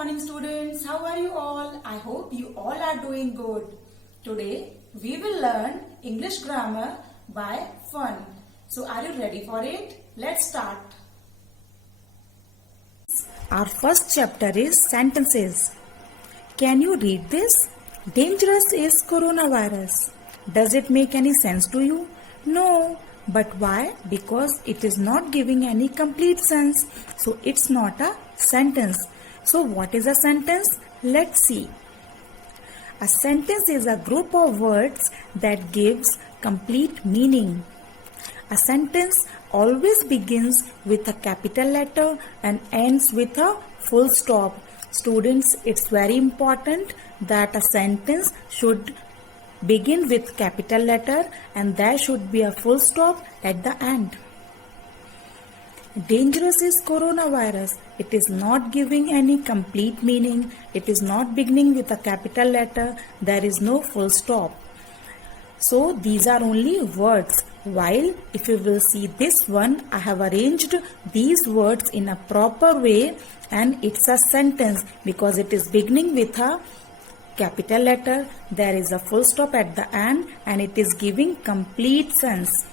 morning students. How are you all? I hope you all are doing good. Today we will learn English grammar by fun. So are you ready for it? Let's start. Our first chapter is sentences. Can you read this? Dangerous is coronavirus. Does it make any sense to you? No. But why? Because it is not giving any complete sense. So it's not a sentence. So what is a sentence? Let's see. A sentence is a group of words that gives complete meaning. A sentence always begins with a capital letter and ends with a full stop. Students, it's very important that a sentence should begin with capital letter and there should be a full stop at the end. Dangerous is coronavirus. It is not giving any complete meaning. It is not beginning with a capital letter. There is no full stop. So these are only words. While if you will see this one, I have arranged these words in a proper way and it's a sentence because it is beginning with a capital letter. There is a full stop at the end and it is giving complete sense.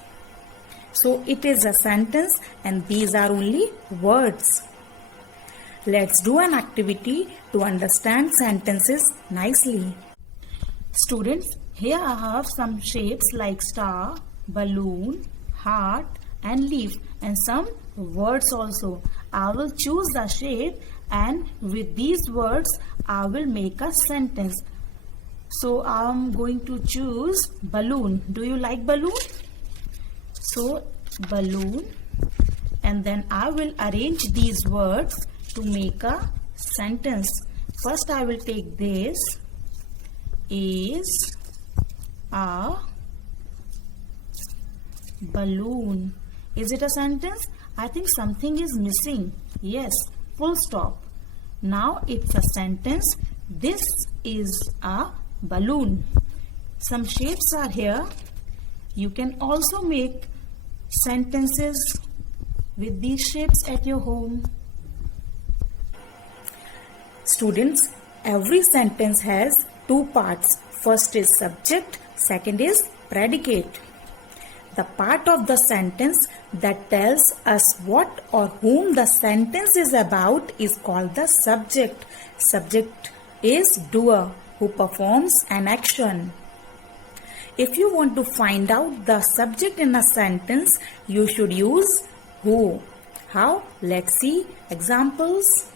So it is a sentence and these are only words. Let's do an activity to understand sentences nicely. Students, here I have some shapes like star, balloon, heart and leaf and some words also. I will choose the shape and with these words I will make a sentence. So I am going to choose balloon. Do you like balloon? So balloon and then I will arrange these words to make a sentence. First I will take this is a balloon. Is it a sentence? I think something is missing. Yes, full stop. Now it's a sentence. This is a balloon. Some shapes are here. You can also make sentences with these shapes at your home. Students, every sentence has two parts. First is subject, second is predicate. The part of the sentence that tells us what or whom the sentence is about is called the subject. Subject is doer who performs an action. If you want to find out the subject in a sentence, you should use who. How? Let's see examples.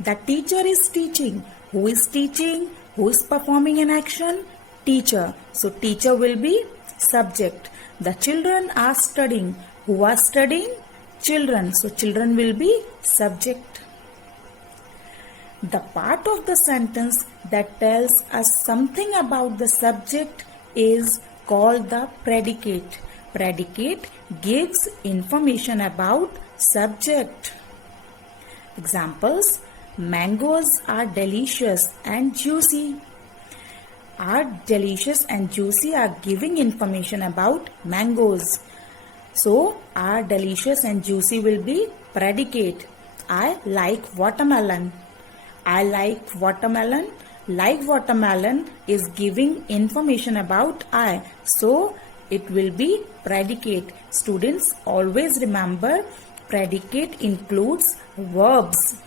The teacher is teaching. Who is teaching? Who is performing an action? Teacher. So teacher will be subject. The children are studying. Who are studying? Children. So children will be subject. The part of the sentence that tells us something about the subject is called the predicate. Predicate gives information about subject. Examples: mangoes are delicious and juicy. Are delicious and juicy are giving information about mangoes. So are delicious and juicy will be predicate. I like watermelon. I like watermelon. Like watermelon is giving information about I. So it will be predicate. Students, always remember predicate includes verbs.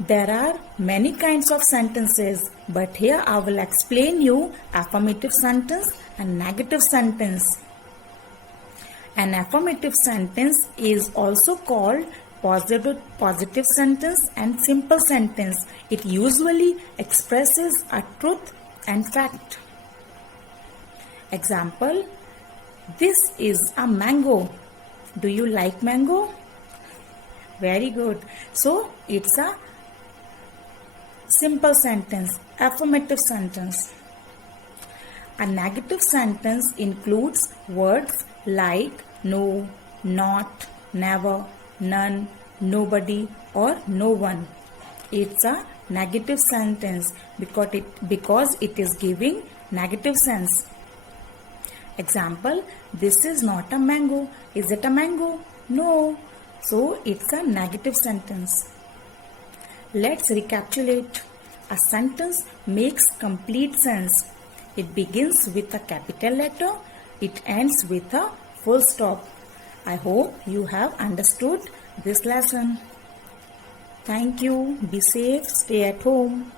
There are many kinds of sentences, but here I will explain you affirmative sentence and negative sentence. An affirmative sentence is also called positive sentence and simple sentence. It usually expresses a truth and fact. Example: this is a mango. Do you like mango? Very good. So it's a simple sentence, affirmative sentence. A negative sentence includes words like no, not, never, none, nobody or no one. It's a negative sentence because it is giving negative sense. Example: this is not a mango. Is it a mango? No. So it's a negative sentence. Let's recapitulate. A sentence makes complete sense. It begins with a capital letter. It ends with a full stop. I hope you have understood this lesson. Thank you. Be safe. Stay at home.